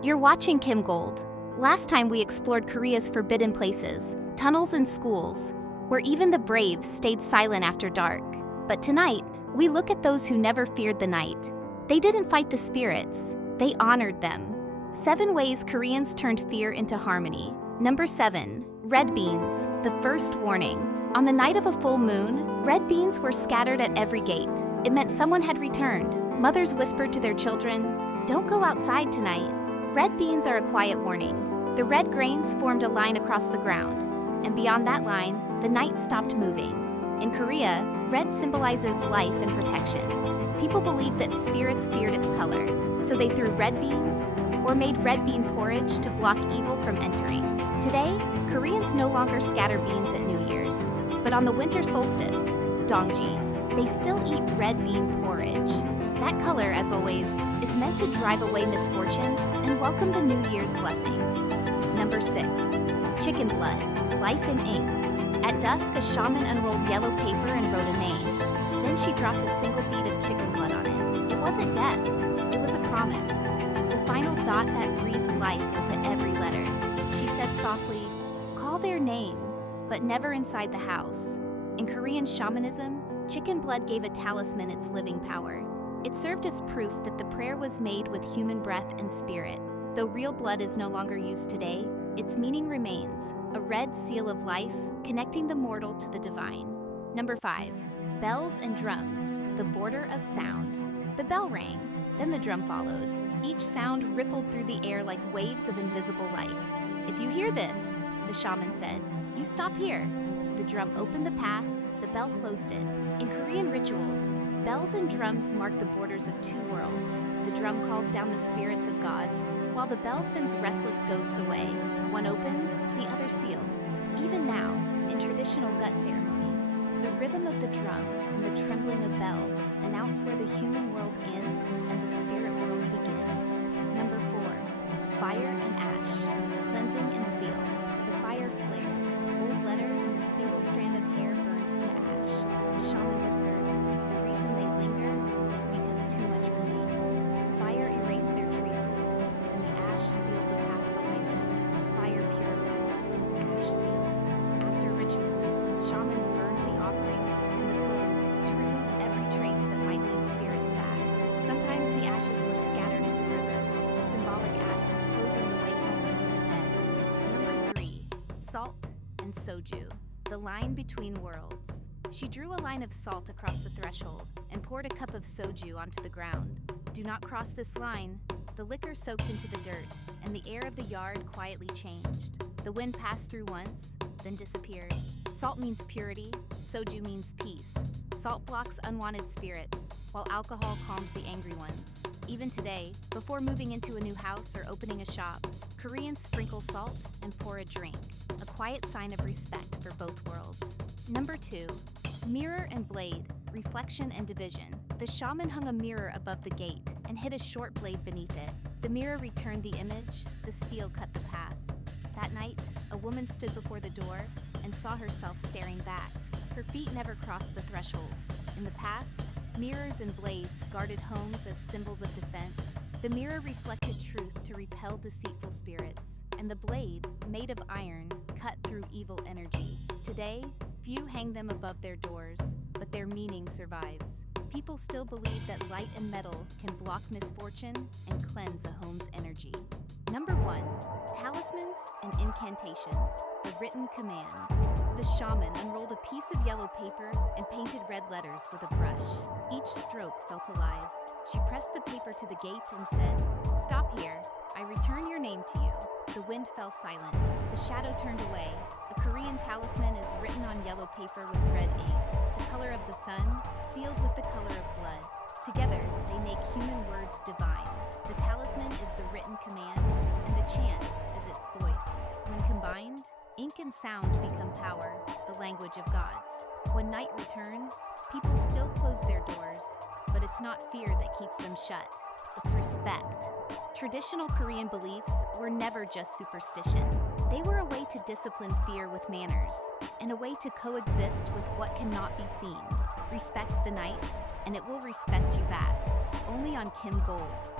You're watching KimGold. Last time we explored Korea's forbidden places, tunnels and schools, where even the brave stayed silent after dark. But tonight, we look at those who never feared the night. They didn't fight the spirits, they honored them. 7 ways Koreans turned fear into harmony. Number 7. Red beans, the first warning. On the night of a full moon, red beans were scattered at every gate. It meant someone had returned. Mothers whispered to their children, "Don't go outside tonight." Red beans are a quiet warning. The red grains formed a line across the ground, and beyond that line, the night stopped moving. In Korea, red symbolizes life and protection. People believed that spirits feared its color, so they threw red beans or made red bean porridge to block evil from entering. Today, Koreans no longer scatter beans at New Year's, but on the winter solstice, Dongji, they still eat red bean porridge. That color, as always, is meant to drive away misfortune and welcome the New Year's blessings. Number 6. Chicken blood, life in ink. At dusk, a shaman unrolled yellow paper and wrote a name. Then she dropped a single bead of chicken blood on it. It wasn't death, it was a promise. The final dot that breathed life into every letter. She said softly, "Call their name, but never inside the house." In Korean shamanism, chicken blood gave a talisman its living power. It served as proof that the prayer was made with human breath and spirit. Though real blood is no longer used today, its meaning remains, a red seal of life connecting the mortal to the divine. Number 5. Bells and drums, the border of sound. The bell rang, then the drum followed. Each sound rippled through the air like waves of invisible light. "If you hear this," the shaman said, "you stop here." The drum opened the path, the bell closed it. In Korean rituals, bells and drums mark the borders of 2 worlds. The drum calls down the spirits of gods, while the bell sends restless ghosts away. One opens, the other seals. Even now, in traditional gut ceremonies, the rhythm of the drum and the trembling of bells announce where the human world ends and the spirit world begins. Number 4. Fire and ash, cleansing and seal. The fire flared, old letters and a single strand of hair burned to ash. The shaman whispered, "The reason they linger is because too much remains." Fire erased their traces, and the ash sealed the path behind them. Fire purifies, ash seals. After rituals, shamans burned the offerings and the clothes to remove every trace that might lead spirits back. Sometimes the ashes were scattered into rivers, a symbolic act of closing the way home for the dead. Number 3. Salt and soju, the line between worlds. She drew a line of salt across the threshold and poured a cup of soju onto the ground. "Do not cross this line." The liquor soaked into the dirt, and the air of the yard quietly changed. The wind passed through once, then disappeared. Salt means purity, soju means peace. Salt blocks unwanted spirits, while alcohol calms the angry ones. Even today, before moving into a new house or opening a shop, Koreans sprinkle salt and pour a drink, a quiet sign of respect for both worlds. Number 2. Mirror and blade, reflection and division. The shaman hung a mirror above the gate and hid a short blade beneath it. The mirror returned the image, the steel cut the path. That night, a woman stood before the door and saw herself staring back. Her feet never crossed the threshold. In the past, mirrors and blades guarded homes as symbols of defense. The mirror reflected truth to repel deceitful spirits, and the blade, made of iron, cut through evil energy. Today, few hang them above their doors, but their meaning survives. People still believe that light and metal can block misfortune and cleanse a home's energy. Number 1. Talismans and incantations, the written command. The shaman unrolled a piece of yellow paper and painted red letters with a brush. Each stroke felt alive. She pressed the paper to the gate and said, "Stop here. I return your name to you." The wind fell silent. The shadow turned away. A Korean talisman is written on yellow paper with red ink, the color of the sun, sealed with the color of blood. Together, they make human words divine. The talisman is the written command, and the chant is its voice. When combined, ink and sound become power, the language of gods. When night returns, people still close their doors, but it's not fear that keeps them shut. It's respect. Traditional Korean beliefs were never just superstition. They were a way to discipline fear with manners, and a way to coexist with what cannot be seen. Respect the night, and it will respect you back. Only on KimGold.